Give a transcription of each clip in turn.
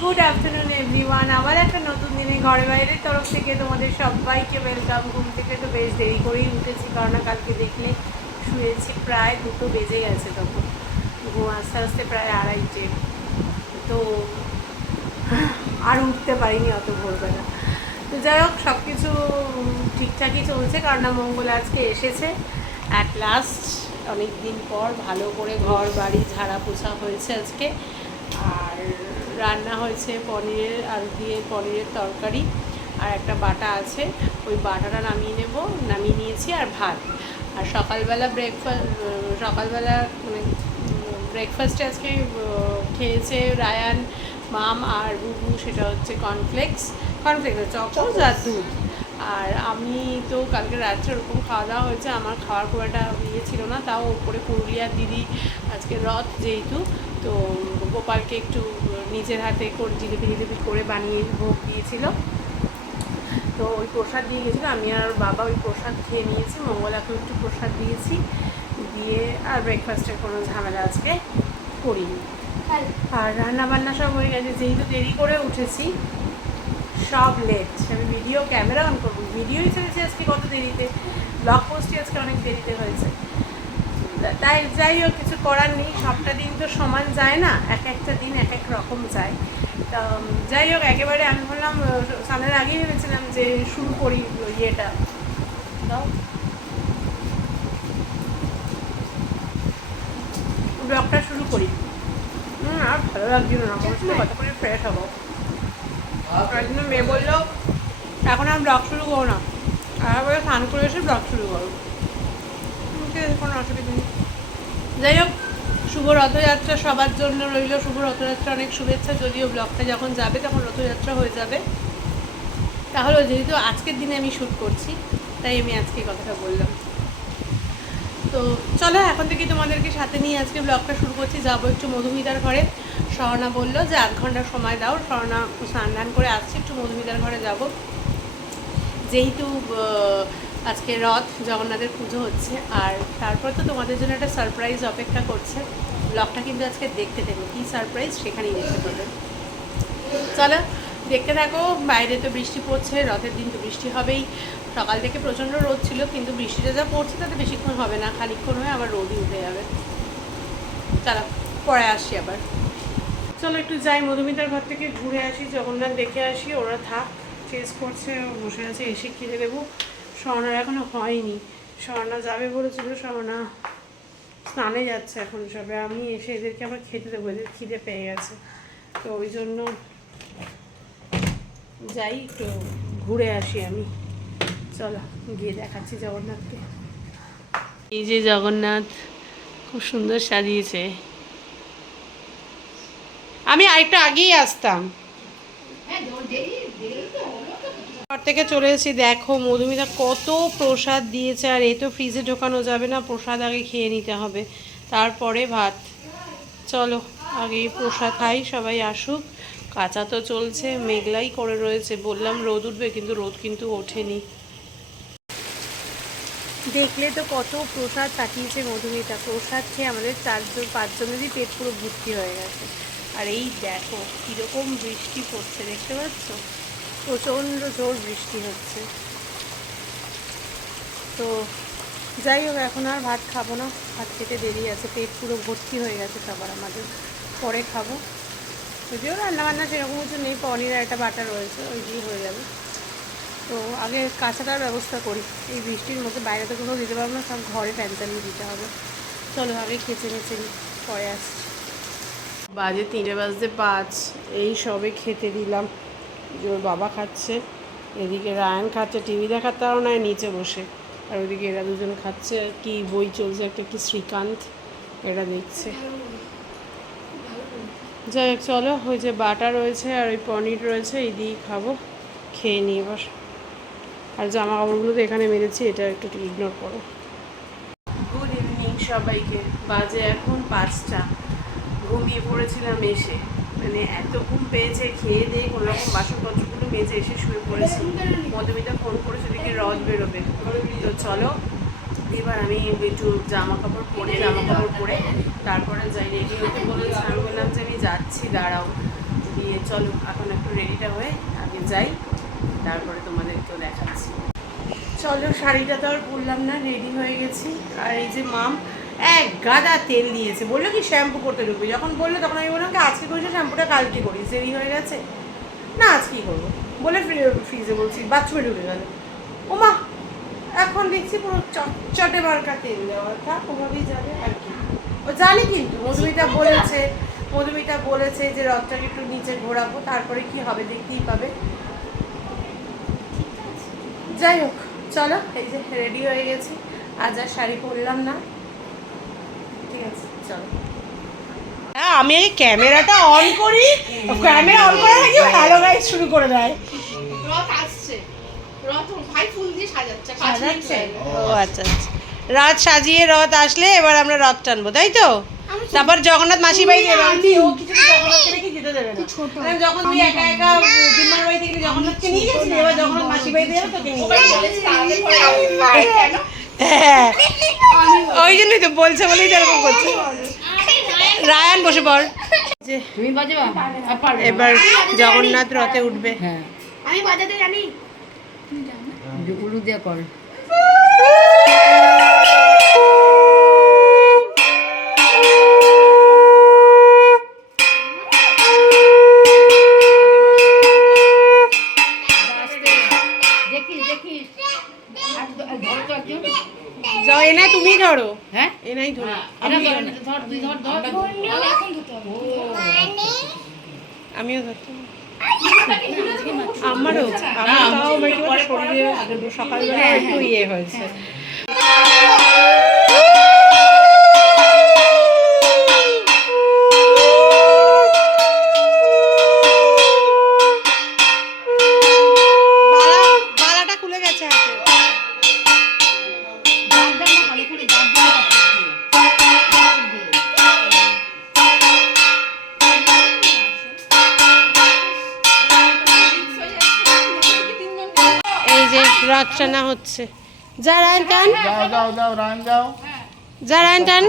Good afternoon everyone আবার একটা নতুন দিনে ঘরে বাইরের তরফ থেকে তোমাদের সবাইকে ওয়েলকাম ঘুম থেকে তো বেশ দেরি করেই উঠেছি, কারণ কালকে দেখলে শুয়েছি প্রায় দুটো বেজে গেছে তখন। ঘুম আস্তে আস্তে প্রায় আড়াইটে। তো আর উঠতে পারিনি অত ভোরবেলা। তো যাই হোক সব কিছু ঠিকঠাকই চলছে, কারণ মঙ্গল আজকে এসেছে। অ্যাট লাস্ট অনেক দিন পর ভালো করে ঘর বাড়ি ঝাড়া পোছা হয়েছে আজকে। আর রান্না হয়েছে পনিরের আলু দিয়ে পনিরের তরকারি আর একটা বাটা আছে। ওই বাটাটা নামিয়ে নেব নামিয়ে নিয়েছি আর ভাত। আর সকালবেলা ব্রেকফাস্ট সকালবেলা মানে ব্রেকফাস্টে আজকে খেয়েছে রায়ান মাম আর বুবু সেটা হচ্ছে কর্নফ্লেক্স কর্নফ্লেক্স চকোজ আর দুধ। আর আমি তো কালকে রাত্রে ওরকম খাওয়া দাওয়া হয়েছে আমার খাওয়ার খুব একটা ইয়ে ছিল না তাও ওপরে পুরুলিয়ার দিদি আজকে রথ যেহেতু তো গোপালকে একটু নিজের হাতে করে জিলিপি জিলিপি করে বানিয়ে ভোগ দিয়েছিল। তো ওই প্রসাদ দিয়ে গেছিল। আমি আর ওর বাবা ওই প্রসাদ খেয়ে নিয়েছি। মঙ্গলাকে একটু প্রসাদ দিয়েছি। দিয়ে আর ব্রেকফাস্টের কোনো ঝামেলা আজকে করিনি। আর রান্না বান্না সব হয়ে গেছে। যেহেতু দেরি করে উঠেছি সব লেট আমি ভিডিও ক্যামেরা অন করব। ভিডিওই ছেড়েছি আজকে কত দেরিতে? ব্লগ পোস্টই আজকে অনেক দেরিতে হয়েছে। তাই যাই হোক, কিছু করার নেই, সবটা দিন তো সমান যায় না, এক একটা দিন এক এক রকম যায়। তা যাই হোক, একেবারে আমি বললাম সামনের আগেই ভেবেছিলাম যে শুরু করি ইয়েটা। ব্লগটা শুরু করি। হুম, আর ভালো লাগছিল না, মনে কত করে ফ্রেশ হব। মেয়ে বলল, এখন আর ব্লগ শুরু করো না। আর স্নান করে এসে ব্লগ শুরু করো। আছে কোনো অসুবিধা নেই। যাই হোক, শুভ রথযাত্রা সবার জন্য রইল। শুভ রথযাত্রা, অনেক শুভেচ্ছা। যদিও ব্লগটা যখন যাবে, তখন রথযাত্রা হয়ে যাবে। তাহলে যেহেতু আজকের দিনে আমি শ্যুট করছি, তাই আমি আজকে কথাটা বললাম। তো চলো, এখন থেকে তোমাদেরকে সাথে নিয়ে আজকে ব্লগটা শুরু করছি। যাব একটু মধুমিতার ঘরে। স্বর্ণা বলল যে, আধ ঘণ্টা সময় দাও। স্বর্ণা স্নান করে আসছে, একটু মধুমিতার ঘরে যাব। যেহেতু আজকে রথ, জগন্নাথের পুজো হচ্ছে। আর তারপর তো তোমাদের জন্য একটা সারপ্রাইজ অপেক্ষা করছে। ব্লগটা কিন্তু আজকে দেখতে দেবো কী সারপ্রাইজ সেখানেই দেখতে পাবে। চলো, দেখতে থাকো। বাইরে তো বৃষ্টি পড়ছে, রথের দিন তো বৃষ্টি হবেই। সকাল থেকে প্রচণ্ড রোদ ছিল, কিন্তু বৃষ্টিটা যা পড়ছে তাতে বেশিক্ষণ হবে না। খানিকক্ষণ হয়ে আবার রোদই উঠে যাবে। চলো, পরে আসি আবার। চলো, একটু যাই। মধুমিতার ঘর থেকে ঘুরে আসি, জগন্নাথ দেখে আসি, ওরা থাক। চেস করছে, বসে আছে, এসে খেতে দেবো স্বর্ণার এখনও হয়নি। স্বর্ণা যাবে বলেছিল, স্বর্ণা স্নানে যাচ্ছে এখন সবে। আমি এসে এদেরকে আবার খেতে দেবো, এদের খিদে পেয়ে গেছে। তো ওই জন্য যাই, একটু ঘুরে আসি আমি। চলো, গিয়ে দেখাচ্ছি জগন্নাথকে। এই যে জগন্নাথ, খুব সুন্দর সাজিয়েছে। আমি আরেকটা আগেই আসতাম। ঘর থেকে চলে এসেছি। দেখো, মধুমিতা কত প্রসাদ দিয়েছে, আর এ তো ফ্রিজে ঢোকানো যাবে না, প্রসাদ আগে খেয়ে নিতে হবে। তারপরে ভাত। চলো, আগে প্রসাদ খাই, সবাই আসুক। কাঁচা তো চলছে, মেঘলাই করে রয়েছে। বললাম রোদ উঠবে, কিন্তু রোদ কিন্তু ওঠেনি। দেখলে তো কত প্রসাদ পাঠিয়েছে মধুমিতা। প্রসাদ খেয়ে আমাদের চারজন, পাঁচজনেরই পেট পুরো ভর্তি হয়ে গেছে। আর এই দেখো, কীরকম বৃষ্টি পড়ছে, দেখতে পাচ্ছ? প্রচণ্ড জোর বৃষ্টি হচ্ছে। তো যাই হোক, এখন আর ভাত খাব না। ভাত খেতে দেরি আছে, পেট পুরো ভর্তি হয়ে গেছে খাবার আমাদের। পরে খাব। যদিও রান্নাবান্না সেরকম কিছু নেই, পনির একটা বাটা রয়েছে, ওই দিয়ে হয়ে যাবে। তো আগে কাঁচাটার ব্যবস্থা করি। এই বৃষ্টির মধ্যে বাইরে তো কোথাও দিতে পারব না, সব ঘরে ফ্যান দিতে হবে। চলো আগে খেচে মেচে পরে আসছি। বাজে তিনটে বাজতে পাঁচ, এই সবে খেতে দিলাম। ওর বাবা খাচ্ছে, এদিকে রায়ন খাচ্ছে, টিভি দেখার তারও নয় নিচে বসে। আর ওদিকে এরা দুজন খাচ্ছে, কি বই চলছে, একটা কি শ্রীকান্ত, এরা দেখছে। যাই হোক, চলো, ওই যে বাটা রয়েছে আর ওই পনির রয়েছে, এই দিয়েই খাব, খেয়ে নিই এবার। আর জামা কাপড়গুলো তো এখানে মেরেছি, এটা একটু ইগনোর করো। গুড ইভিনিং সবাইকে, বাজে এখন পাঁচটা। ঘুমিয়ে পড়েছিলাম এসে। মানে এত ঘুম পেয়েছে, খেয়ে দিয়ে কোনো রকম বাসনপত্রগুলো মেজে এসে শুয়ে পড়েছি। মধুমিতা ফোন করেছে দিকে রদ বেরোবে। তো চলো, এবার আমি একটু জামা কাপড় পরে জামা কাপড় পরে তারপরে যাই। রেডি হতে বলেছে, আমি বললাম যে আমি যাচ্ছি, দাঁড়াও। দিয়ে চলো, এখন একটু রেডিটা হয়ে আগে যাই, তারপরে তোমাদেরকেও দেখাচ্ছি। চলো, শাড়িটা তো আর পরলাম না রেডি হয়ে গেছি। আর এই যে মাম এক গাদা তেল দিয়েছে। বলল কি শ্যাম্পু করতে ঢুকবে? যখন বলল, তখন আমি বললাম কি, আজকে করেছ শ্যাম্পুটা, কালকে করিস দেরি হয়ে গেছে। না আজকেই করব? বলে ফ্রিজে বলছি, বাথরুমে ঢুকে গেল। ওমা, এখন দেখছি পুরো চটচটে বারকা তেল দেওয়া থাক ওভাবেই যাবে আর কি। ও জানি কিন্তু, মধুমিতা বলেছে মধুমিতা বলেছে যে রথটাকে একটু নিচে ঘোরাবো, তারপরে কি হবে দেখতেই পাবে। যাই হোক, চলো, এই যে রেডি হয়ে গেছি। আজ আর শাড়ি পরলাম না। হ্যাঁ, আমি এই ক্যামেরাটা অন করি ক্যামেরা অন করা থাকি হ্যালো গাইজ শুরু করে দেয়। রথ আসছে। রথ ভাই ফুল দিয়ে সাজাচ্ছে সাজাচ্ছে? ও আচ্ছা আচ্ছা। রথ সাজিয়ে রথ আসলে এবার আমরা রথ টানবো তাই তো? তারপর জগন্নাথ মাসি বাড়ি যাবে। আন্টি ও কিছু জগন্নাথকে নাকি যেতে দেবে না। যখন তুই একা একা বাড়ি থেকে জগন্নাথকে নিয়ে গেছিলি এবার জগন্নাথ মাসি বাড়ি যাবে তোকে নিয়ে? হ্যাঁ ওই জন্যই তো বলছে বলেই তো এরকম করছে। রায়ান বসে পড়। তুমি বাজাবা? এবার জগন্নাথ রথে উঠবে। হ্যাঁ। আমি বাজাতে জানি। উলু দিয়ে কর। হয়েছে টান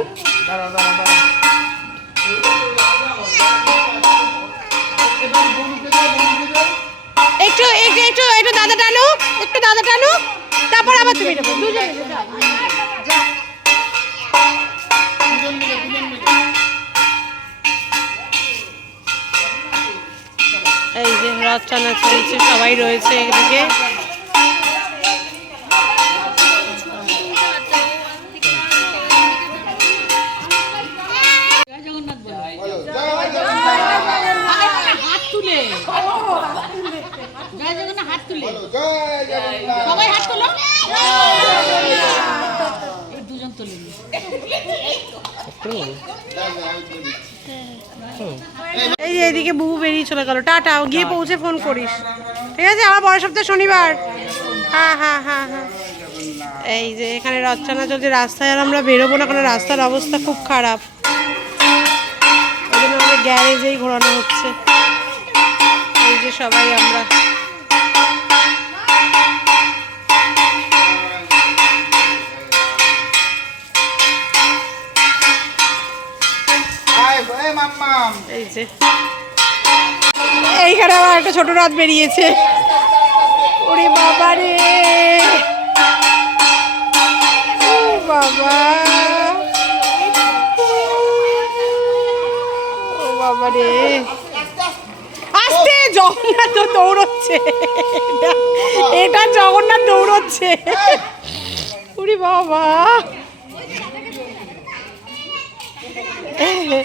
যাও একটু একটু একটু একটু দাদা টানো, একটু দাদা টানো, তারপর আবার তুমি টানো দুজন এই যে রথ টানা চলছে, সবাই রয়েছে এদিকে। এই যে এদিকে বুবু বেরিয়ে চলে গেল। টাটা, গিয়ে পৌঁছে ফোন করিস। ঠিক আছে? আবার পরের সপ্তাহে শনিবার। হ্যাঁ হ্যাঁ হ্যাঁ হ্যাঁ এই যে এখানে রথ টানা চলছে রাস্তায়, আর আমরা বেরোবো না, কারণ রাস্তার অবস্থা খুব খারাপ। ওই জন্য আমাদের গ্যারেজেই ঘোরানো হচ্ছে। সবাই আমরা। এই যে। এইখানে আবার একটা ছোট রাত বেরিয়েছে। ওরে বাবা রে। ও বাবা। ও বাবা রে। জগন্নাথ দৌড়চ্ছে। এটা- জগন্নাথ দৌড়চ্ছে। ওরে বাবা। এই যে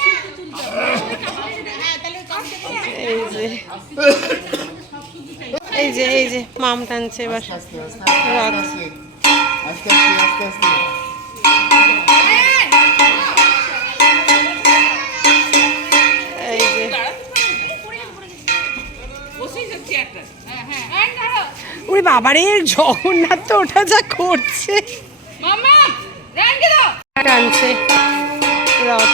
এই যে এই যে মাম টানছে এবার। রথ আস্তে, আস্তে, আস্তে, আস্তে, ওরে বাবারে জগন্নাথ তো ওটা যা করছে। টানছে রথ।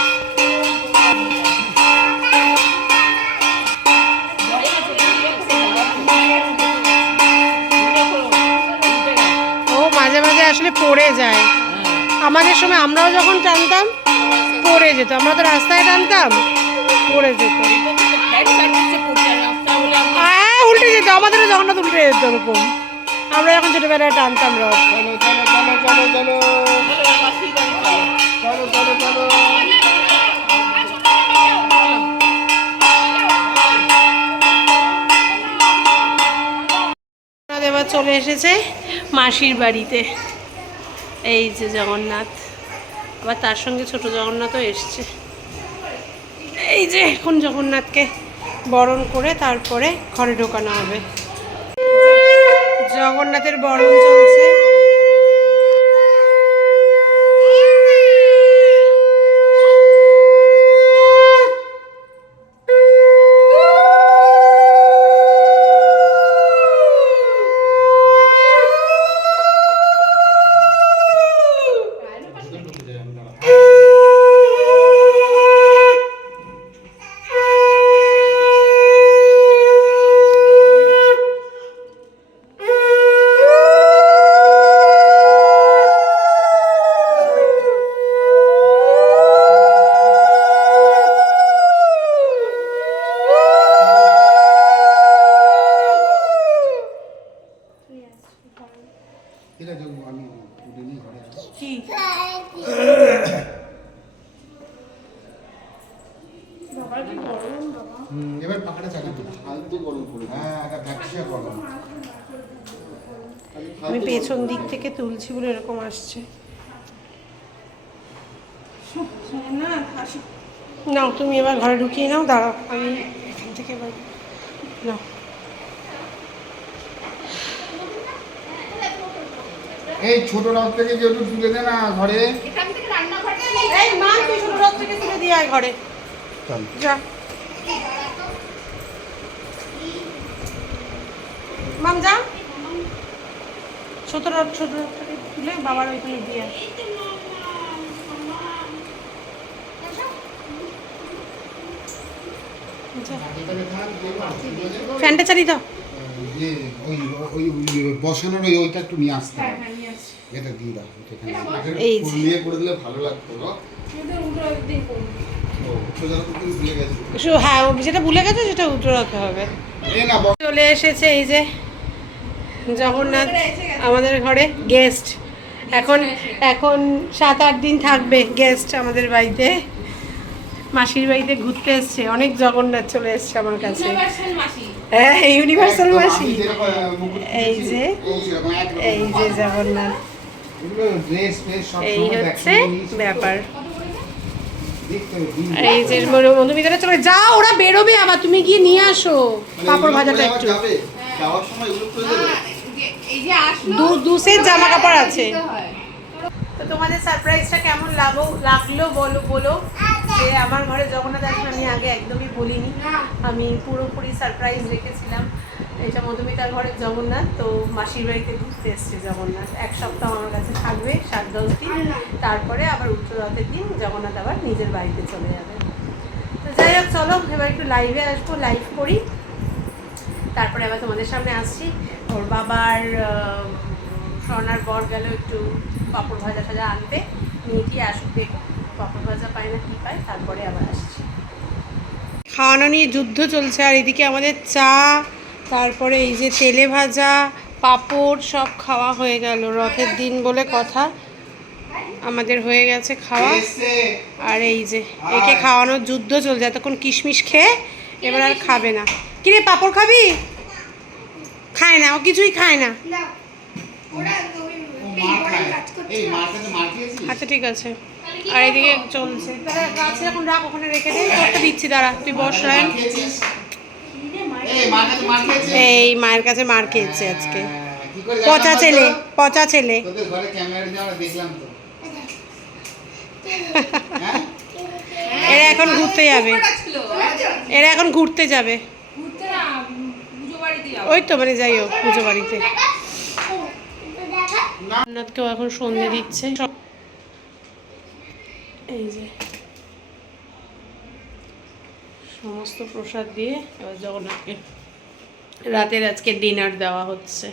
ও মাঝে মাঝে আসলে পড়ে যায়। আমাদের সময় আমরাও যখন টানতাম পড়ে যেত। আমরা তো রাস্তায় টানতাম পড়ে যেত। আমাদেরও জগন্নাথ উল্টে যেত ওরকম আমরা যখন ছোটবেলায় টানতাম রথ। এবার চলে এসেছে মাসির বাড়িতে। এই যে জগন্নাথ। আবার তার সঙ্গে ছোট জগন্নাথও এসছে। এই যে এখন জগন্নাথকে বরণ করে তারপরে ঘরে ঢোকানো হবে। জগন্নাথের বরণ চলছে। থেকে এরকম আসছে। নাও তুমি এবার ঘরে ঢুকিয়ে নাও দাঁড়াও আমি এখান থেকে এবার নাও। এই ছোট রথ থেকে যেহেতু তুলে দে না ঘরে। এখান থেকে রান্নাঘরটা এই মা তুই ছোট রথ থেকে তুলে দিয়ে আয় ঘরে। যা। মাম যা। ছোট রথ ছোট তুলে বাবার ওইখানে দিয়ে দেখো, ফ্যানটা চালিয়ে দাও। ওই ওই ওই বসানোর ওই ওইটা একটু নিয়ে আসতে হ্যাঁ। হ্যাঁ এটা দিয়ে দাও এই যে। করে দিলে ভালো লাগতো হ্যাঁ যেটা ভুলে গেছো সেটা উঠে রাখতে হবে। চলে এসেছে এই যে। জগন্নাথ আমাদের ঘরে গেস্ট এখন এখন সাত আট দিন থাকবে গেস্ট আমাদের বাড়িতে। মাসির বাড়িতে ঘুরতে এসছে অনেক জগন্নাথ চলে এসছে আমার কাছে। মাসি। হ্যাঁ ইউনিভার্সাল মাসি। আহ, মুকুট এই যে, এই যে জগন্নাথ। এই হচ্ছে। ব্যাপার। এই যে মধুমিতারা চলে যাও ওরা বেরোবে আবার তুমি গিয়ে নিয়ে আসো। মানে পাপড় ভাজাটা একটু? যাওয়ার সময় দু দু সেট জামা কাপড় আছে। তো তোমাদের সারপ্রাইজটা কেমন লাগো লাগল বলো বলো। যে আমার ঘরে জগন্নাথ আসবে আমি আগে একদমই বলিনি। আমি পুরোপুরি সারপ্রাইজ রেখেছিলাম। এটা মধুমিতার ঘরের জগন্নাথ তো মাসির বাড়িতে ঘুরতে এসছে জগন্নাথ। এক সপ্তাহ আমার কাছে থাকবে সাত দশ দিন। তারপরে আবার উত্তরাতের দিন জগন্নাথ আবার নিজের বাড়িতে চলে যাবে। তো যাই হোক চলো এবার একটু লাইভে আসব লাইভ করি। তারপরে আবার তোমাদের সামনে আসছি। ওর বাবার স্বর্ণার বর গেল একটু পাঁপড় ভাজা টাজা আনতে। নিয়ে কি আসুক দেখুক পাঁপড় ভাজা পায় না কি পায় তারপরে আবার আসছি। খাওয়ানো নিয়ে যুদ্ধ চলছে আর এদিকে আমাদের চা তারপরে এই যে তেলে ভাজা পাঁপড় সব খাওয়া হয়ে গেল। রথের দিন বলে কথা আমাদের হয়ে গেছে খাওয়া। আর এই যে একে খাওয়ানোর যুদ্ধ চলছে এতক্ষণ কিশমিশ খেয়ে এবার আর খাবে না। কিরে পাপড় খাবি? খায় না ও কিছুই খায় না? আচ্ছা ঠিক আছে। আর এদিকে চলছে। তাহলে গাছে এখন রাখ ওখানে রেখে দে দিচ্ছি দাঁড়া তুই বস রায়ন। এই, মায়ের কাছে মার খেয়েছে আজকে। হ্যাঁ, পচা ছেলে পচা ছেলে। তোদের ঘরে ক্যামেরা দিয়ে আমরা দেখলাম তো। হ্যাঁ এরা এখন ঘুরতে যাবে। এরা এখন ঘুরতে যাবে ঘুরতে না পুজো বাড়িতে যাব ওই তো মানে যাই হোক, পুজো বাড়িতে। না এখন সন্ধে দিচ্ছে। এই যে। সমস্ত প্রসাদ দিয়ে এবার জগন্নাথকে রাতের আজকে ডিনার দেওয়া হচ্ছে।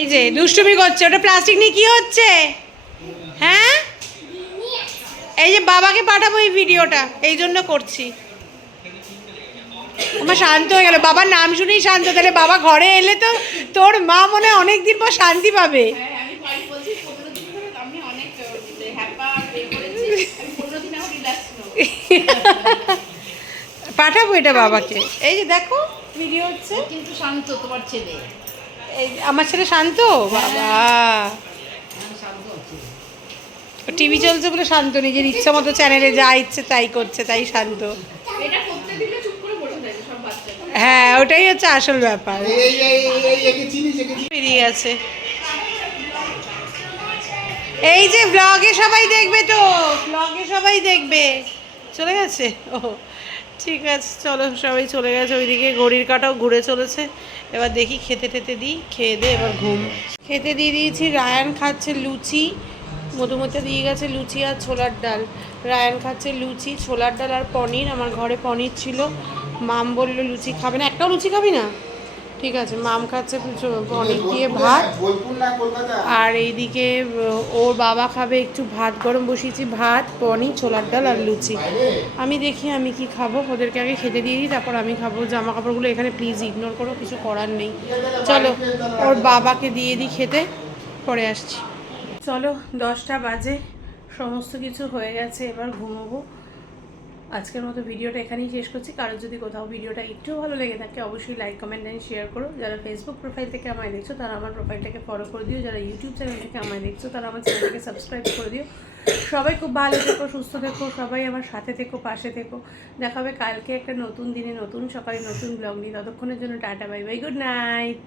এই যে দুষ্টুমি করছে ওটা প্লাস্টিক নিয়ে কি হচ্ছে? হ্যাঁ? এই যে বাবাকে পাঠাবো এই ভিডিওটা এই জন্য করছি। আমার শান্ত হয়ে গেল বাবার নাম শুনেই শান্ত তাহলে বাবা ঘরে এলে তো তোর মা মনে হয় অনেক দিন পর শান্তি পাবে। হ্যাঁ পাঠাবো এটা বাবাকে। এই যে দেখো ভিডিও হচ্ছে। কিন্তু শান্ত তোমার ছেলে। আমার ছেলে শান্ত? বাবা। হ্যাঁ, টিভি চলছে বলে শান্ত নিজের ইচ্ছা মতো চ্যানেলে যা ইচ্ছে তাই করছে তাই শান্ত। এটা করতে দিলে চুপ করে বসে থাকে সব বাচ্চারা। হ্যাঁ ওটাই হচ্ছে আসল ব্যাপার? বেরিয়ে গেছে। এই যে ব্লগে সবাই দেখবে তো ব্লগে সবাই দেখবে। চলে গেছে? ও ঠিক আছে, চলো সবাই চলে গেছে, ওইদিকে ঘড়ির কাটাও ঘুরে চলেছে। এবার দেখি খেতে টেতে দিই, খেয়ে দে এবার ঘুম। খেতে দিয়ে দিয়েছি, রায়ান খাচ্ছে লুচি। মধুমতি দিয়ে গেছে লুচি আর ছোলার ডাল। রায়ান খাচ্ছে লুচি, ছোলার ডাল আর পনির। আমার ঘরে পনির ছিল। মাম বলল, লুচি খাবে না? একটাও লুচি খাবি না? ঠিক আছে, মাম খাচ্ছে পনির দিয়ে ভাত। আর এইদিকে ওর বাবা খাবে একটু ভাত, গরম বসিয়েছি ভাত, পনির, ছোলার ডাল আর লুচি। আমি দেখি আমি কি খাব, ওদেরকে আগে খেতে দিয়ে দিই, তারপর আমি খাব। জামা কাপড়গুলো এখানে প্লিজ ইগনোর করো, কিছু করার নেই। চলো, ওর বাবাকে দিয়ে দিই খেতে, পরে আসছি। চলো, দশটা বাজে, সমস্ত কিছু হয়ে গেছে, এবার ঘুমোবো। আজকের মতো ভিডিওটা এখানেই শেষ করছি। কারোর যদি কোথাও ভিডিওটা একটু ভালো লেগে থাকে, অবশ্যই লাইক কমেন্ট অ্যান্ড শেয়ার করো। যারা ফেসবুক প্রোফাইল থেকে আমায় দেখছ, তারা আমার প্রোফাইলটাকে ফলো করে দিও। যারা ইউটিউব চ্যানেল থেকে আমায় দেখছ, তারা আমার চ্যানেলটাকে সাবস্ক্রাইব করে দিও। সবাই খুব ভালো থেকো, সুস্থ থেকো, সবাই আমার সাথে থেকো, পাশে থেকো। দেখাবে কালকে একটা নতুন দিনে, নতুন সকালে নতুন ব্লগ নিয়ে। ততক্ষণের জন্য tata bye bye good night